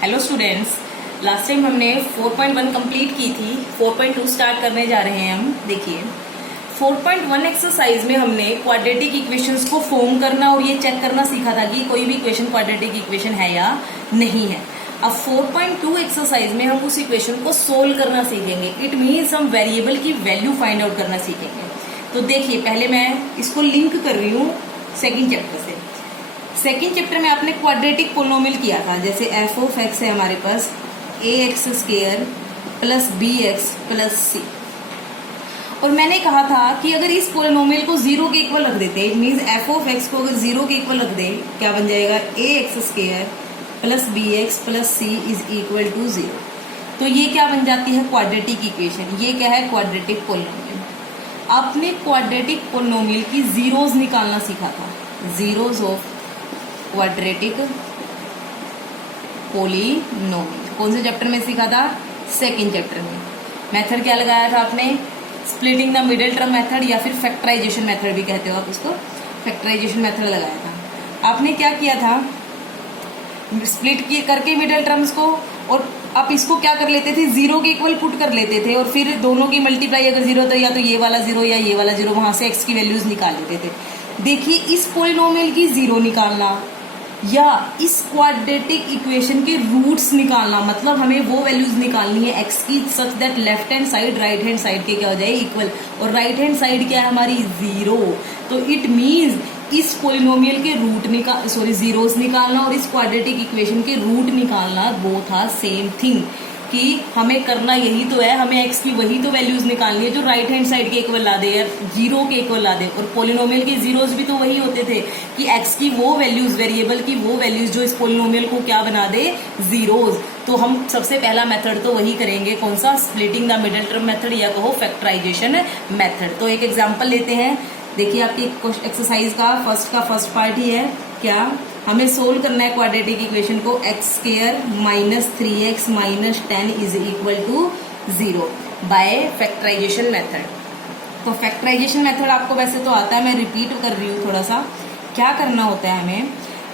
Hello students, last time हमने 4.1 complete की थी। 4.2 स्टार्ट करने जा रहे हैं हम। देखिए 4.1 एक्सरसाइज में हमने क्वाड्रेटिक इक्वेशंस को फॉर्म करना और ये चेक करना सीखा था कि कोई भी इक्वेशन क्वाड्रेटिक इक्वेशन है या नहीं है। अब 4.2 एक्सरसाइज में हम उस इक्वेशन को सोल्व करना सीखेंगे। इट मीन्स हम वेरिएबल की वैल्यू फाइंड आउट करना सीखेंगे। तो देखिए पहले मैं इसको लिंक कर रही हूँ सेकेंड चैप्टर से। सेकेंड चैप्टर में आपने क्वाड्रेटिक पोलिनोमियल किया था। जैसे एफ ऑफ एक्स है हमारे पास a x square plus b x plus c, और मैंने कहा था कि अगर इस पोलिनोमियल को जीरो के इक्वल रख देते, it means F of x को अगर जीरो के इक्वल रख दे, क्या बन जाएगा, a x square plus b x plus c is equal to zero. तो ये क्या बन जाती है, क्वाड्रेटिक इक्वेशन। ये क्या है, क्वाड्रेटिक पोलिनोमियल। आपने क्वाड्रेटिक पोलिनोमियल की जीरोज निकालना सीखा था। जीरोज ऑफ क्वाड्रेटिक पोलिनोमियल कौन से चैप्टर में सीखा था, सेकेंड चैप्टर में। मेथड क्या लगाया था आपने, splitting the middle term method, या फिर फैक्टराइजेशन मेथड भी कहते हो आप उसको, फैक्टराइजेशन मेथड लगाया था। आपने क्या किया था, स्प्लिट करके मिडिल टर्म्स को, और आप इसको क्या कर लेते थे, जीरो के इक्वल पुट कर लेते थे, और फिर दोनों की मल्टीप्लाई अगर जीरो तो या तो ये वाला जीरो या ये वाला जीरो, वहां से एक्स की वैल्यूज निकाल लेते थे। देखिए इस पोलिनोमियल की जीरो निकालना या इस क्वाड्रेटिक इक्वेशन के रूट्स निकालना, मतलब हमें वो वैल्यूज निकालनी है एक्स की such that left hand side right hand side के क्या हो जाए, इक्वल, और राइट हैंड साइड क्या है हमारी, जीरो। तो इट मीन्स इस पोलिनोमियल के रूट जीरोस निकालना और इस क्वाड्रेटिक इक्वेशन के रूट निकालना बोथ आर सेम थिंग। कि हमें करना यही तो है, हमें एक्स की वही तो वैल्यूज निकालनी है जो राइट हैंड साइड के इक्वल ला दे या जीरो के इक्वल ला दे। और पोलिनोमियल के जीरोस भी तो वही होते थे कि एक्स की वो वैल्यूज, वेरिएबल की वो वैल्यूज जो इस पोलिनोमियल को क्या बना दे, जीरोज। तो हम सबसे पहला मेथड तो वही करेंगे, कौन सा, splitting the middle term method या कहो फैक्टराइजेशन मेथड। तो एक एग्जाम्पल लेते हैं। देखिए आपकी एक्सरसाइज का फर्स्ट पार्ट ही है, क्या हमें सोल्व करना है क्वाड्रेटिक इक्वेशन को, x square minus 3x minus 10 is equal to zero by factorisation method. तो फैक्टराइजेशन मेथड आपको वैसे तो आता है, मैं रिपीट कर रही हूँ थोड़ा सा। क्या करना होता है हमें,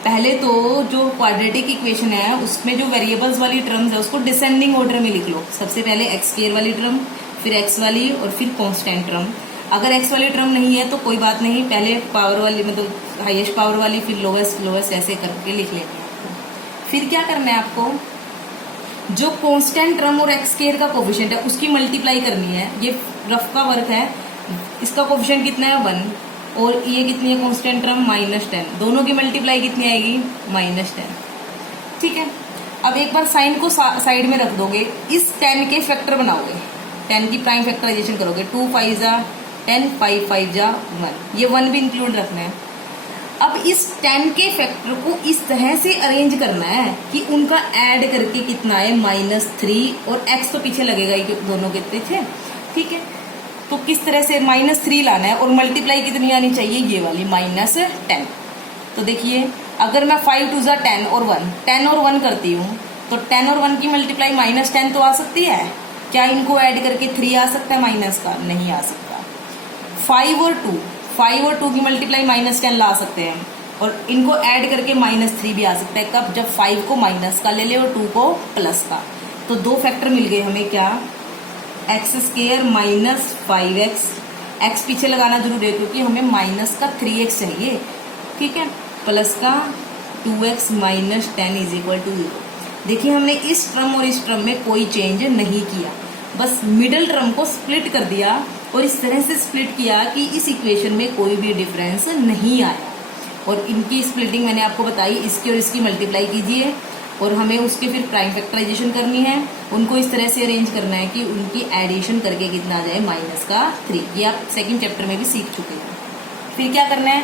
पहले तो जो क्वाड्रेटिक इक्वेशन है उसमें जो वेरिएबल्स वाली टर्म्स है उसको डिसेंडिंग ऑर्डर में लिख लो। सबसे पहले एक्स स्क्वायर वाली टर्म, फिर एक्स वाली, और फिर कॉन्स्टेंट टर्म। अगर एक्स वाली टर्म नहीं है तो कोई बात नहीं, पहले पावर वाली मतलब हाईएस्ट पावर वाली, फिर लोवेस्ट ऐसे करके लिख लेंगे आपको। फिर क्या करना है आपको, जो कांस्टेंट टर्म और एक्स स्क्वायर का कोफिशिएंट है उसकी मल्टीप्लाई करनी है। ये रफ का वर्क है। इसका कोफिशिएंट कितना है, 1, और ये कितनी है कांस्टेंट टर्म, -10। दोनों की मल्टीप्लाई कितनी आएगी, -10। ठीक है, अब एक बार साइन को साइड में रख दोगे, इस 10 के फैक्टर बनाओगे, 10 की प्राइम फैक्टराइजेशन करोगे, 2 5 जा 10, 5 5 जा 1, ये 1 भी इंक्लूड रखना है। अब इस 10 के फैक्टर को इस तरह से अरेंज करना है कि उनका ऐड करके कितना है, -3, और x तो पीछे लगेगा ही दोनों के पीछे। ठीक है, तो किस तरह से -3 लाना है, और मल्टीप्लाई कितनी आनी चाहिए, ये वाली -10। तो देखिए अगर मैं 5 2 जा 10 और 1, 10 और 1 करती हूँ, तो 10 और 1 की मल्टीप्लाई -10 तो आ सकती है। क्या इनको ऐड करके 3 आ सकता है माइनस का, नहीं आ सकता। 5 और 2 की मल्टीप्लाई -10 ला सकते हैं, और इनको ऐड करके -3 भी आ सकता है। कब, जब 5 को माइनस का ले ले और 2 को प्लस का। तो दो फैक्टर मिल गए हमें, क्या, x square minus 5x, x पीछे लगाना जरूर है क्योंकि हमें माइनस का 3x चाहिए, ठीक है, प्लस का 2x minus 10 is equal to 0। देखिए हमने इस टर्म और इस टर्म में कोई चेंज नहीं किया, बस मिडिल टर्म को स्प्लिट कर दिया, और इस तरह से स्प्लिट किया कि इस इक्वेशन में कोई भी डिफरेंस नहीं आया। और इनकी स्प्लिटिंग मैंने आपको बताई, इसकी और इसकी मल्टीप्लाई कीजिए, और हमें उसके फिर प्राइम फैक्टराइजेशन करनी है। उनको इस तरह से अरेंज करना है कि उनकी एडिशन करके कितना आ जाए, -3। ये आप सेकंड चैप्टर में भी सीख चुके हैं। फिर क्या करना है,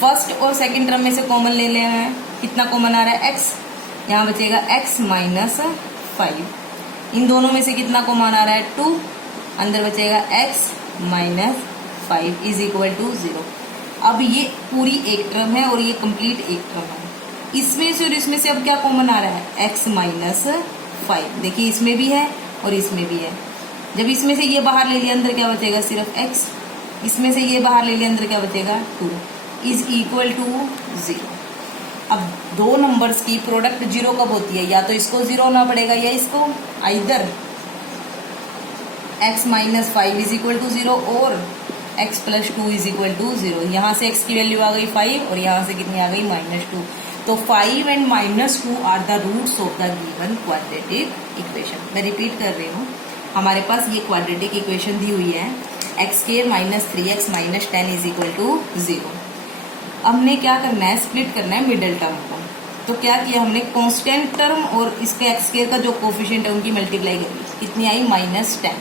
फर्स्ट और सेकंड टर्म में से कॉमन ले लेना है। कितना कॉमन आ रहा है, x, यहाँ बचेगा x -5। इन दोनों में से कितना कॉमन आ रहा है, 2, अंदर बचेगा x -5 इज इक्वल टू 0। अब ये पूरी एक टर्म है और ये कंप्लीट एक टर्म है। इसमें से और इसमें से अब क्या कॉमन आ रहा है, x -5। देखिए इसमें भी है और इसमें भी है। जब इसमें से ये बाहर ले लिया, अंदर क्या बचेगा, सिर्फ x। इसमें से ये बाहर ले लिया, अंदर क्या बचेगा, 2 इज इक्वल टू 0। अब दो नंबर्स की प्रोडक्ट जीरो कब होती है, या तो इसको जीरो होना पड़ेगा या इसको, either x minus 5 is equal to zero और x plus 2 is equal to zero. यहाँ से x की वैल्यू आ गई 5 और यहाँ से कितनी आ गई -2। तो 5 and -2 are the roots of the given quadratic equation. मैं रिपीट कर रही हूँ, हमारे पास ये क्वाड्रेटिक इक्वेशन दी हुई है x² minus 3x minus 10 is equal to zero. हमने क्या करना है, स्प्लिट करना है मिडिल टर्म को। तो क्या किया हमने, कांस्टेंट टर्म और इसके x² का जो कोफिशिएंट है उनकी मल्टीप्लाई करी, कितनी आई -10।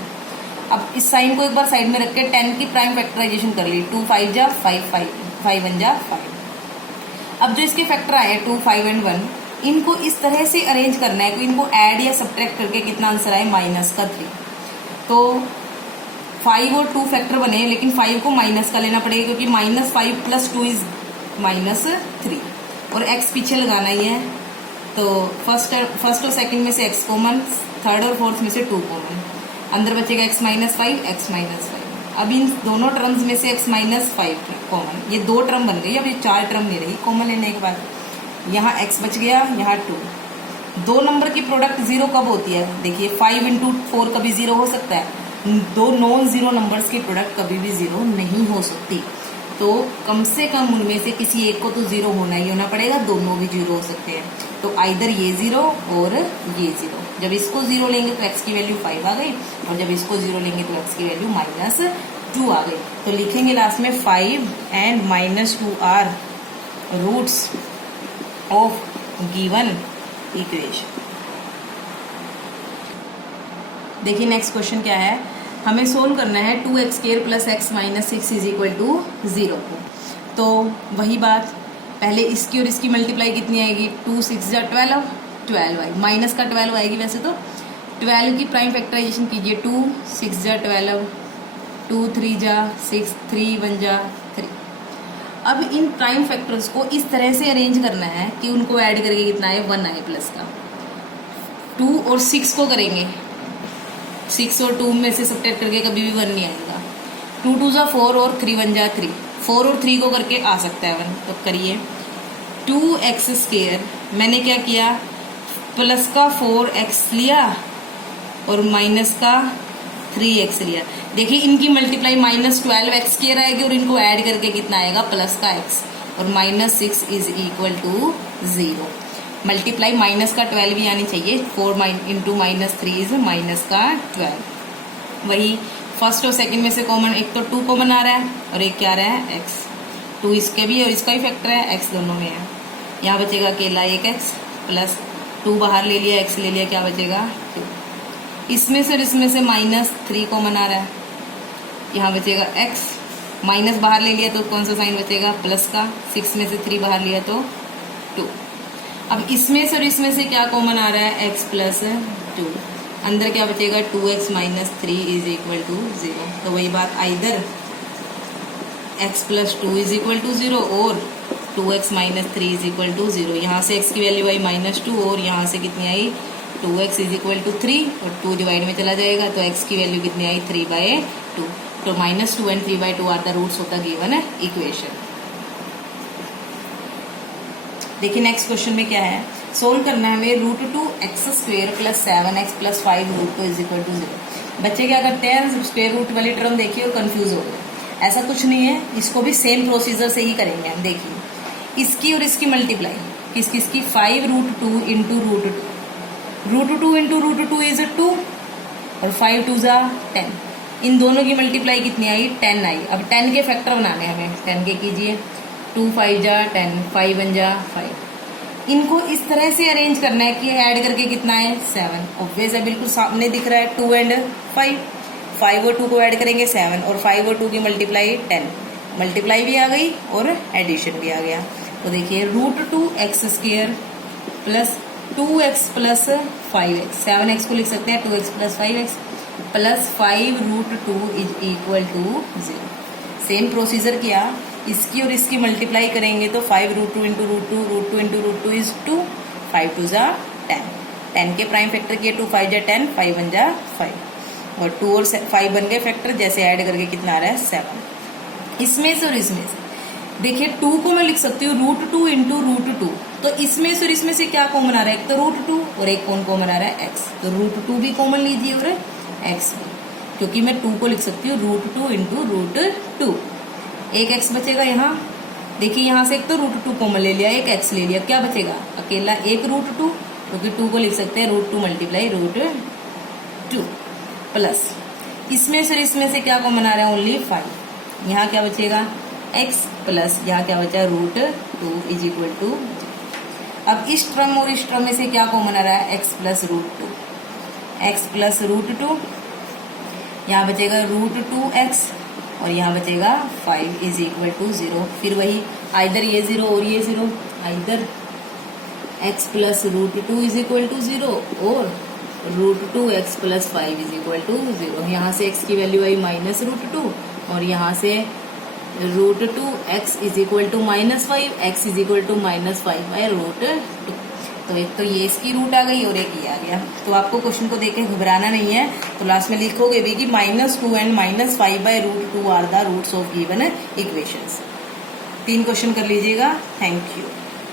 अब इस साइन को एक बार साइड में रख के 10 की प्राइम फैक्टराइजेशन कर ली, 2 5 जा 5 5 1 जा 5। अब जो इसके फैक्टर आए 2 5 एंड 1, इनको इस तरह से अरेंज करना है कि इनको ऐड या सब्ट्रैक्ट करके कितना आंसर आए -3। तो 5 और 2 फैक्टर बने, लेकिन 5 को माइनस का लेना पड़ेगा क्योंकि -5 प्लस 2 इज -3 और x पीछे लगाना ही है। तो फर्स्ट और सेकंड में से x कॉमन, थर्ड और फोर्थ में से 2 कॉमन, अंदर बचेगा x माइनस 5 x माइनस 5। अब इन दोनों टर्म्स में से x माइनस 5 कॉमन, ये 2 टर्म बन गई। अब ये 4 टर्म नहीं रही कॉमन लेने के बाद, यहाँ x बच गया, यहाँ 2। दो नंबर की प्रोडक्ट जीरो कब होती है, देखिए 5 इंटू 4 कभी जीरो हो सकता है, दो नॉन जीरो नंबर्स की प्रोडक्ट कभी भी जीरो नहीं हो सकती। तो कम से कम उनमें से किसी एक को तो जीरो होना ही होना पड़ेगा, दोनों भी जीरो हो सकते हैं। तो आइदर ये जीरो और ये जीरो। जब इसको जीरो लेंगे तो x की वैल्यू 5 आ गई, और जब इसको जीरो लेंगे तो x की वैल्यू -2 आ गई। तो लिखेंगे लास्ट में 5 and -2 are roots of given equation. देखिए नेक्स्ट क्वेश्चन क्या है, हमें सोल्व करना है 2x² plus x minus 6 is equal to 0 को। तो वही बात, पहले इसकी और इसकी मल्टीप्लाई कितनी आएगी, 2 6 जा 12 12 आएगी, माइनस का 12 आएगी वैसे तो। 12 की प्राइम फैक्टराइजेशन कीजिए, 2 6 जा 12, 2 3 जा 6, 3 1 जा 3। अब इन प्राइम फैक्टर्स को इस तरह से अरेंज करना है कि उनको ऐड करके कितना आए, 1 आए प्लस का। 2 और 6 को करेंगे, 6 और 2 में से सब्ट्रैक्ट करके कभी भी 1 नहीं आएगा। 2 2 जा 4 और 3 1 जा 3, 4 और 3 को करके आ सकता है 1। तो करिए 2x², मैंने क्या किया, प्लस का 4x लिया और माइनस का 3x लिया। देखिए इनकी मल्टीप्लाई -12x² आएगी और इनको ऐड करके कितना आएगा, प्लस का x, और -6 is equal to 0। Multiply minus का 12 भी आनी चाहिए, 4 इंटू -3 इज माइनस का 12। वही फर्स्ट और सेकंड में से कॉमन, एक तो 2 कॉमन आ रहा है और एक क्या आ रहा है, x। 2 इसके भी और इसका भी फैक्टर है, x दोनों में है। यहाँ बचेगा अकेला एक x, प्लस 2 बाहर ले लिया, x ले लिया, क्या बचेगा 2। इसमें से और इसमें से -3 कॉमन आ रहा है, यहाँ बचेगा x, माइनस बाहर ले लिया तो कौन सा साइन बचेगा, प्लस का। 6 में से 3 बाहर लिया तो 2। अब इसमें से और इसमें से क्या कॉमन आ रहा है, x प्लस 2, अंदर क्या बचेगा, 2x minus 3 is equal to 0। तो वही बात, either x plus 2 is equal to 0 और 2x minus 3 is equal to 0। यहाँ से x की वैल्यू आई -2 और यहाँ से कितनी आई, 2x इज इक्वल टू 3 और 2 डिवाइड में चला जाएगा तो x की वैल्यू कितनी आई, 3/2। तो -2 and 3/2 are the roots of the given equation. देखिए नेक्स्ट क्वेश्चन में क्या है, सोल्व करना है हमें √2x² plus 7x plus 5 √2 is equal to 0। बच्चे क्या करते हैं, स्क्वायर रूट वाली टर्म देखिए और कंफ्यूज हो गए। ऐसा कुछ नहीं है, इसको भी सेम प्रोसीजर से ही करेंगे हम। देखिए इसकी और इसकी मल्टीप्लाई किस किस की, 5√2 इंटू √2, √2 इंटू √2 इज 2 और 5 2 जा 10। इन दोनों की मल्टीप्लाई कितनी आई, 10 आई। अब 10 के फैक्टर बनाने हमें, 10 के कीजिए, 2 5 जा 10, 5 1 जा 5। इनको इस तरह से अरेंज करना है कि ऐड करके कितना है, 7। ऑब्वियस है, बिल्कुल सामने दिख रहा है, 2 एंड 5। 5 और 2 को ऐड करेंगे 7 और 5 और 2 की मल्टीप्लाई 10। मल्टीप्लाई भी आ गई और एडिशन भी आ गया। तो देखिए √2x² plus 2x plus 5x, 7x को लिख सकते हैं 2x plus 5x plus 5√2 is equal to 0। Same procedure किया, इसकी और इसकी मल्टीप्लाई करेंगे तो 5√2 इंटू √2, √2 इंटू √2 इज 2, 5 2 जा 10। 10 के प्राइम फैक्टर किए, 2 5 जा 10, 5 1 जा 5 और 2 और 5 बन गए फैक्टर। जैसे ऐड करके कितना आ रहा है, 7। इसमें से और इसमें से देखिए 2 को मैं लिख सकती हूँ √2 इंटू √2, तो इसमें से और इसमें से क्या कॉमन आ रहा है, एक तो √2 और एक कौन कॉमन आ रहा है, x। तो √2 भी कॉमन लीजिए और x भी, क्योंकि मैं 2 को लिख सकती हूँ √2 इंटू √2। एक x बचेगा यहाँ, देखिए यहाँ से एक तो √2 कॉमन ले लिया, एक x ले लिया, क्या बचेगा अकेला एक √2, क्योंकि 2 को लिख सकते हैं √2 मल्टीप्लाई √2 प्लस इसमें से इसमें से क्या कॉमन आ रहा है, ओनली 5। यहाँ क्या बचेगा x प्लस यहाँ क्या बचा √2 इज इक्वल टू। अब इस टर्म और इस टर्म में से क्या कॉमन आ रहा है, x प्लस √2, x प्लस √2, यहाँ बचेगा √2x और यहाँ बचेगा 5 इज इक्वल टू 0। फिर वही आइदर ये 0 और ये 0, either x plus √2 is equal to 0 और √2x plus 5 is equal to 0। यहाँ से x की वैल्यू आई -√2 और यहाँ से √2x is equal to -5, x is equal to -5 by √2। तो एक तो ये इसकी रूट आ गई और एक ये आ गया। तो आपको क्वेश्चन को देख के घबराना नहीं है, तो लास्ट में लिखोगे भी कि -2 and -5 by √2 are the roots of given equations. 3 question कर लीजिएगा। Thank you.